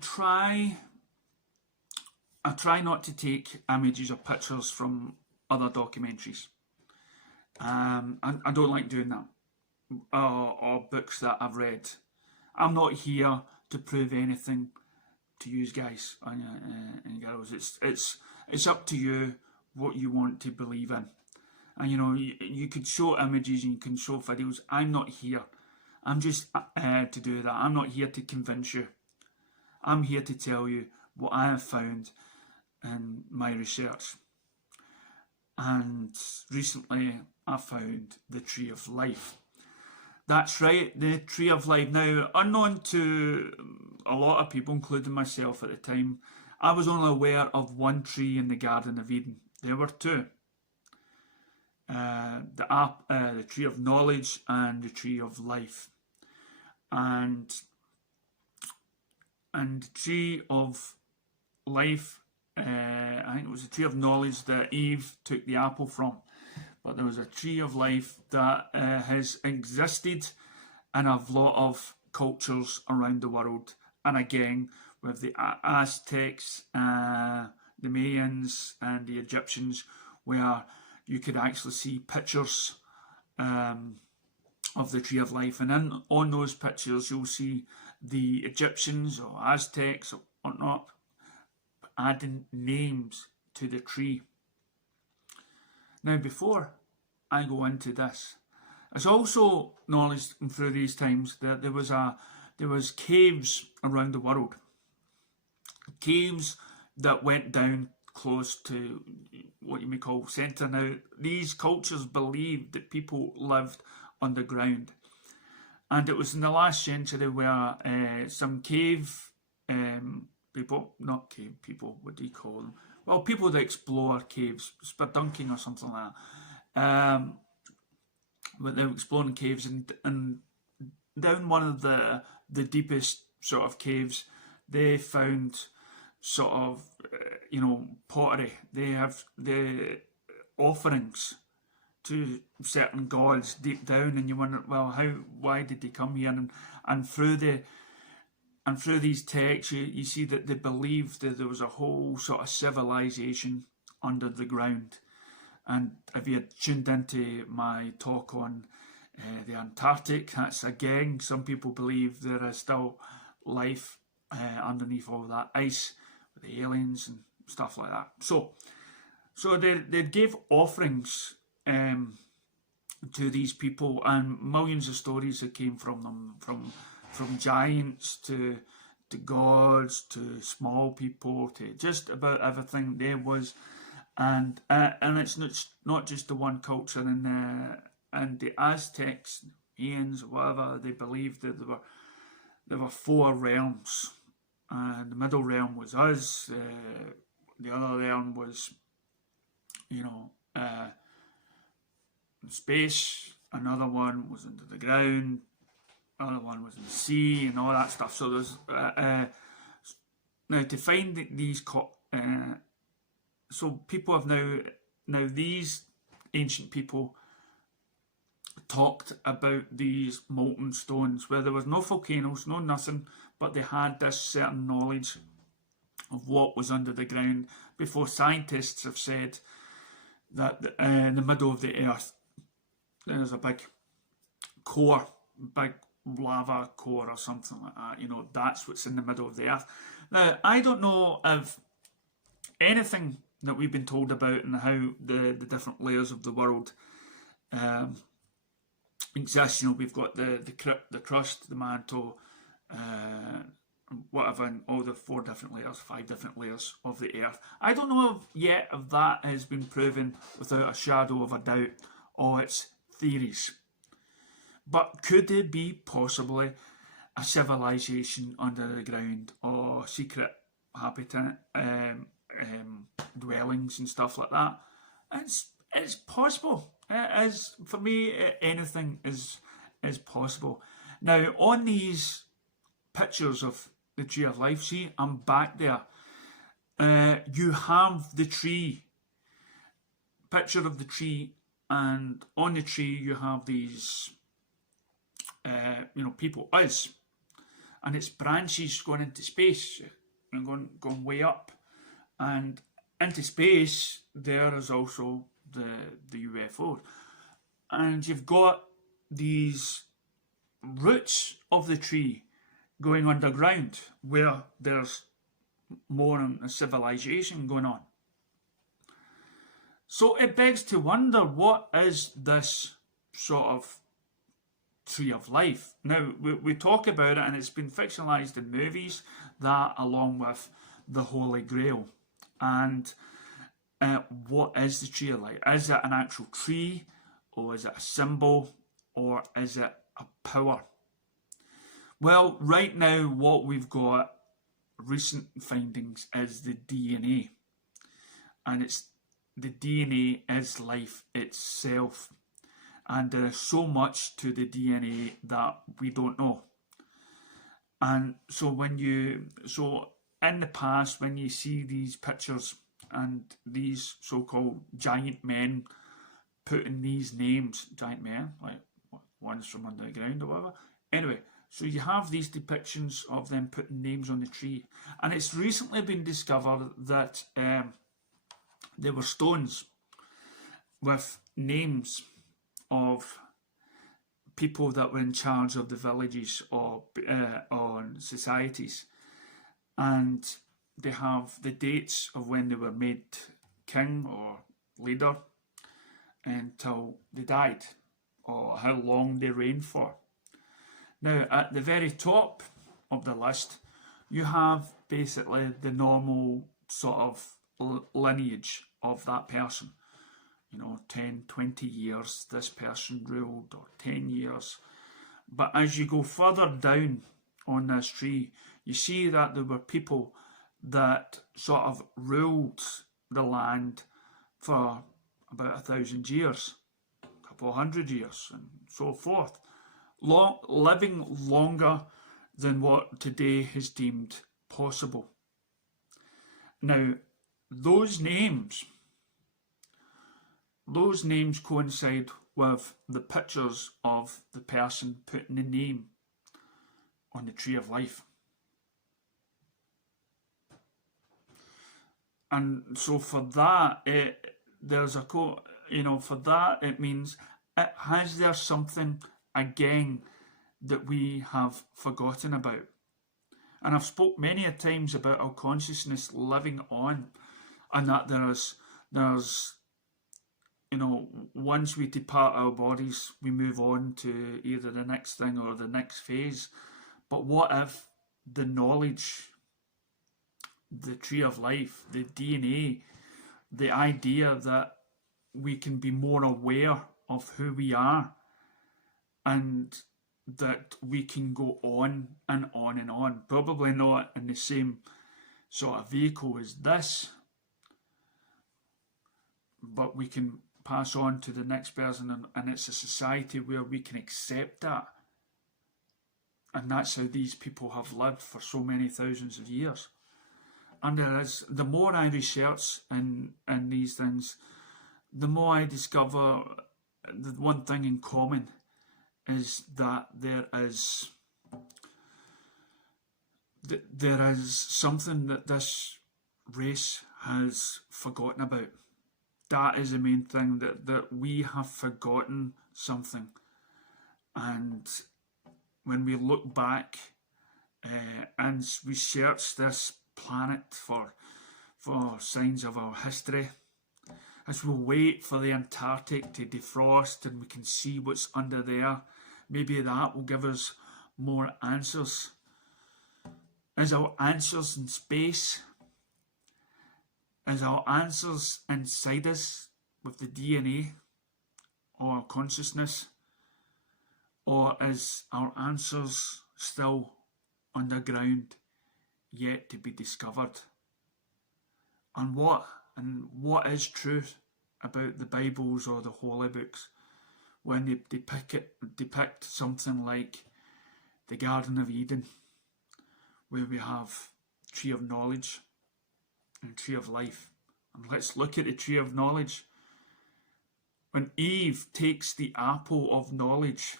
try not to take images or pictures from other documentaries. I don't like doing that, or books that I've read. I'm not here to prove anything to you guys and girls. It's up to you what you want to believe in. And you could show images and you can show videos. I'm not here. I'm just to do that. I'm not here to convince you. I'm here to tell you what I have found in my research. And recently I found the Tree of Life. That's right, the Tree of Life. Now, unknown to a lot of people, including myself at the time, I was only aware of one tree in the Garden of Eden. There were two. The Tree of Knowledge and the Tree of Life. And the Tree of Life, I think it was the Tree of Knowledge that Eve took the apple from. But there was a Tree of Life that has existed in a lot of cultures around the world. And again, with the Aztecs, the Mayans and the Egyptians, where you could actually see pictures of the Tree of Life. And on those pictures, you'll see the Egyptians or Aztecs or whatnot adding names to the tree. Now, before I go into this, it's also acknowledged through these times that there was caves around the world, caves that went down close to what you may call centre. Now, these cultures believed that people lived underground, and it was in the last century where some cave people, not cave people, what do you call them? Well, people that explore caves, spelunking or something like that. But they were exploring caves, and down one of the deepest sort of caves, they found sort of pottery. They have the offerings to certain gods deep down, and you wonder, well, why did they come here? And through these texts, you see that they believed that there was a whole sort of civilization under the ground. And if you had tuned into my talk on the Antarctic, that's again, some people believe there is still life underneath all that ice, with the aliens and stuff like that. So they gave offerings to these people, and millions of stories that came from them, from giants to gods to small people to just about everything there was. And it's not just the one culture. And the Aztecs, Mayans, whatever, they believed that there were four realms. And the middle realm was us. The other realm was, space. Another one was under the ground. Another one was in the sea and all that stuff. So there's now to find these. So people have now these ancient people talked about these molten stones where there was no volcanoes, no nothing, but they had this certain knowledge of what was under the ground before scientists have said that in the middle of the earth there's a big core, big lava core or something like that. That's what's in the middle of the earth. Now, I don't know if anything that we've been told about and how the different layers of the world exist. We've got the crypt, the crust, the mantle, whatever, and all the 4 different layers, 5 different layers of the earth. I don't know yet if that has been proven without a shadow of a doubt, or it's theories. But could there be possibly a civilization under the ground, or secret habitat, dwellings and stuff like that? It's possible. It is, for me, anything is possible. Now, on these pictures of the Tree of Life, see, I'm back there. You have the tree, picture of the tree, and on the tree you have these, people, us. and its branches going into space and going way up. And into space, there is also the UFO. And you've got these roots of the tree going underground where there's more civilization going on. So it begs to wonder, what is this sort of tree of life? Now, we talk about it, and it's been fictionalized in movies, that along with the Holy Grail. And what is the tree of life? Is it an actual tree, or is it a symbol, or is it a power? Well, right now what we've got, recent findings, is the DNA. And it's the DNA is life itself. And there is so much to the DNA that we don't know. And so in the past, when you see these pictures and these so-called giant men putting these names, giant men, like ones from under the ground or whatever. Anyway, so you have these depictions of them putting names on the tree. And it's recently been discovered that there were stones with names of people that were in charge of the villages or societies, and they have the dates of when they were made king or leader until they died, or how long they reigned for. Now, at the very top of the list, you have basically the normal sort of lineage of that person. 10, 20 years this person ruled, or 10 years. But as you go further down on this tree, you see that there were people that sort of ruled the land for about 1,000 years, a couple of 100 years, and so forth. Living longer than what today is deemed possible. Now, those names coincide with the pictures of the person putting the name on the tree of life. And so for that, there's a quote, for that it means, has there something again that we have forgotten about? And I've spoke many a times about our consciousness living on, and that there's once we depart our bodies, we move on to either the next thing or the next phase. But what if the knowledge, the tree of life, the DNA, the idea that we can be more aware of who we are, and that we can go on and on and on, probably not in the same sort of vehicle as this, but we can pass on to the next person, and it's a society where we can accept that. And that's how these people have lived for so many thousands of years. And the more I research in these things, the more I discover the one thing in common is that there is something that this race has forgotten about. That is the main thing, that we have forgotten something. And when we look back and research this planet for signs of our history, as we wait for the Antarctic to defrost and we can see what's under there, maybe that will give us more answers. Is our answers in space? Is our answers inside us with the DNA or consciousness? Or is our answers still underground, yet to be discovered? And what is truth about the Bibles or the holy books when they depict something like the Garden of Eden, where we have tree of knowledge and tree of life? And let's look at the tree of knowledge. When Eve takes the apple of knowledge,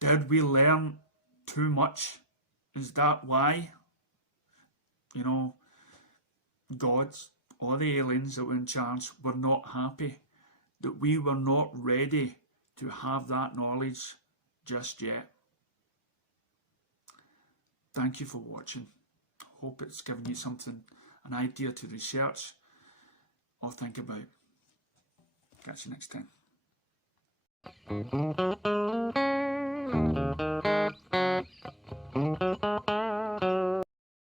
did we learn too much? Is that why, you know, gods or the aliens that were in charge were not happy? That we were not ready to have that knowledge just yet? Thank you for watching. Hope it's given you something, an idea to research or think about. Catch you next time.